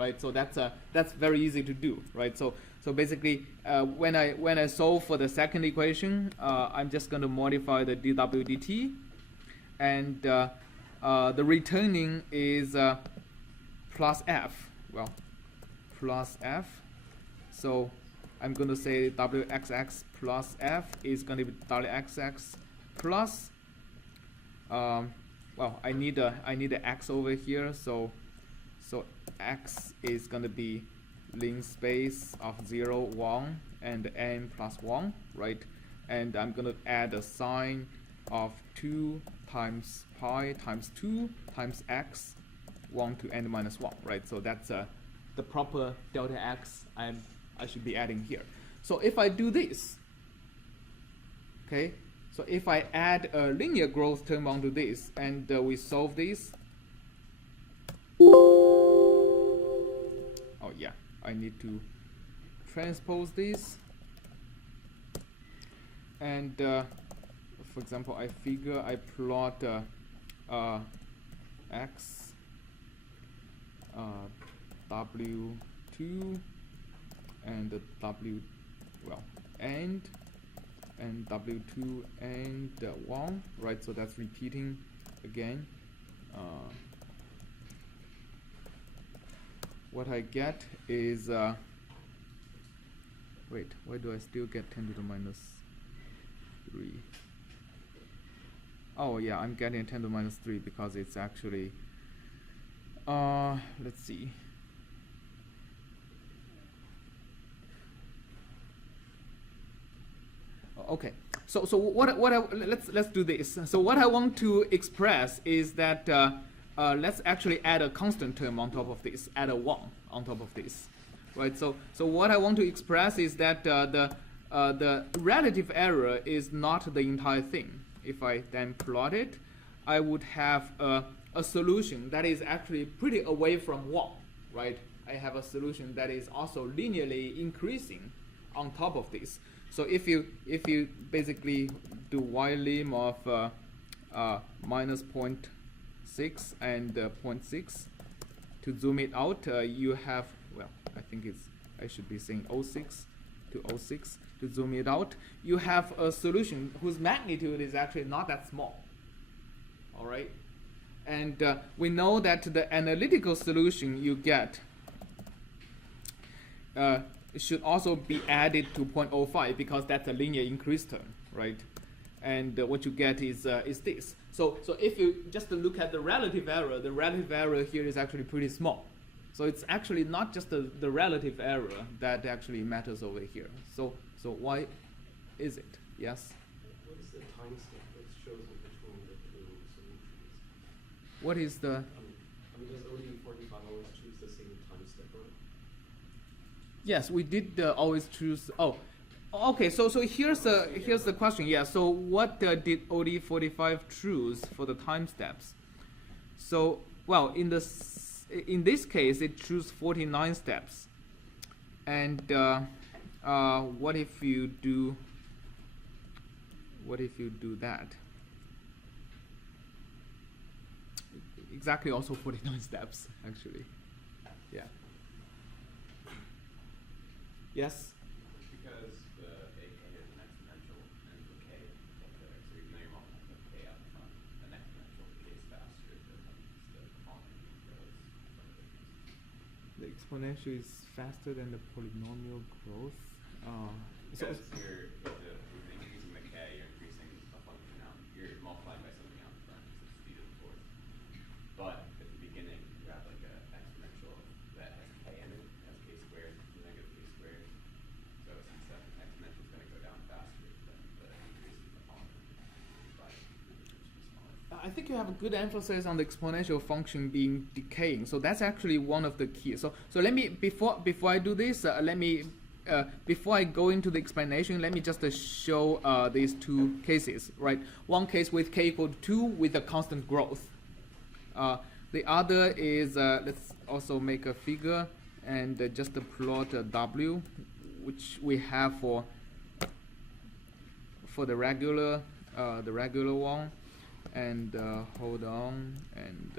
right? So that's very easy to do, right? So basically, when I solve for the second equation, I'm just going to modify the dw dt, and the returning is plus f. Well, plus f. So I'm going to say wxx plus f is going to be wxx plus. Well, I need a x over here, so x is going to be length space of 0, 1, and n plus 1, right? And I'm going to add a sign of 2 times pi times 2 times x 1 to n minus 1, right? So that's the proper delta x I should be adding here. So if I do this, okay, so if I add a linear growth term onto this, and we solve this, oh yeah, I need to transpose this, and for example, I figure I plot x w2 and w, well, and w2 and 1, right? So that's repeating again. What I get is wait, why do I still get 10 to the minus 3? Oh yeah, I'm getting 10 to the minus 3 because it's actually let's see. Okay, so let's do this. So what I want to express is that let's actually add a constant term on top of this, add a 1 on top of this, right? So what I want to express is that the relative error is not the entire thing. If I then plot it, I would have a solution that is actually pretty away from 1, right? I have a solution that is also linearly increasing on top of this. So if you basically do y-lim of minus 0.6 and 0.6 to zoom it out, you have, well, I think I should be saying 0.6 to 0.6 to zoom it out. You have a solution whose magnitude is actually not that small. All right, and we know that the analytical solution you get should also be added to 0.05 because that's a linear increase term, right? And what you get is this. So if you just look at the relative error here is actually pretty small. So it's actually not just the relative error that actually matters over here. So why is it? Yes? What is the time step that's chosen between the two solutions? What is the... does ODE45 always choose the same time step? Or? Yes, we did always choose... Oh, okay, so here's the question. Yeah, so what did ODE45 choose for the time steps? So, well, in this case, it chose 49 steps. And what if you do that? Exactly, also 49 steps, actually. Yeah. Yes? Because the AK is an exponential and the K, so even though you're multiplying the K out front, an exponential decays faster than the polynomial grows. The exponential is faster than the polynomial growth. Because you're increasing the K, you're increasing a function out. You're multiplying by something out front, so it's speed of the fourth. But at the beginning, you have like an exponential that has K in it, has K squared, negative K squared. So since that exponential is going to go down faster than the increase in the polynomial, but it should be smaller. I think you have a good emphasis on the exponential function being decaying. So that's actually one of the keys. So let me, before I do this, before I go into the explanation, let me just show these two cases, right? One case with k equal to 2 with a constant growth. The other is, let's also make a figure and just plot w, which we have for the regular one. And hold on, and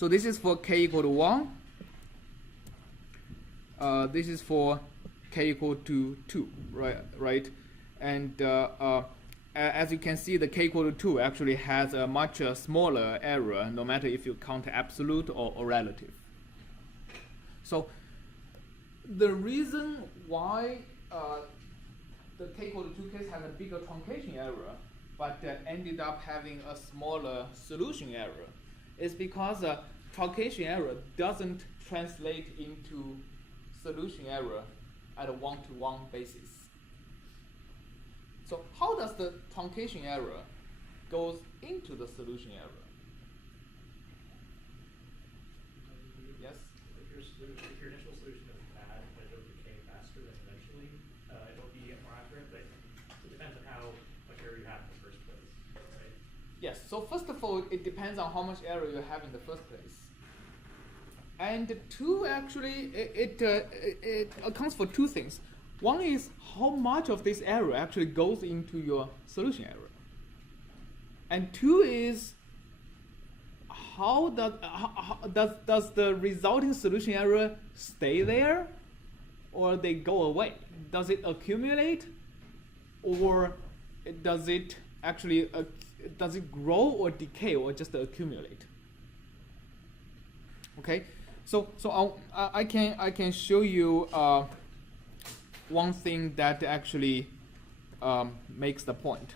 So this is for k equal to 1. This is for k equal to 2, right? And as you can see, the k equal to 2 actually has a much smaller error, no matter if you count absolute or relative. So the reason why the k equal to 2 case has a bigger truncation error, but ended up having a smaller solution error, is because truncation error doesn't translate into solution error at a one-to-one basis. So how does the truncation error goes into the solution error? Yes? If your initial solution is bad, but it'll decay faster than eventually, it'll be more accurate, but it depends on how much error you have in the first place, right? Yes, so first of all, it depends on how much error you have in the first place. And two, actually, it accounts for two things. One is how much of this error actually goes into your solution error. And two is how does the resulting solution error stay there, or they go away? Does it accumulate, or does it actually does it grow or decay or just accumulate? Okay, so I can show you one thing that actually makes the point.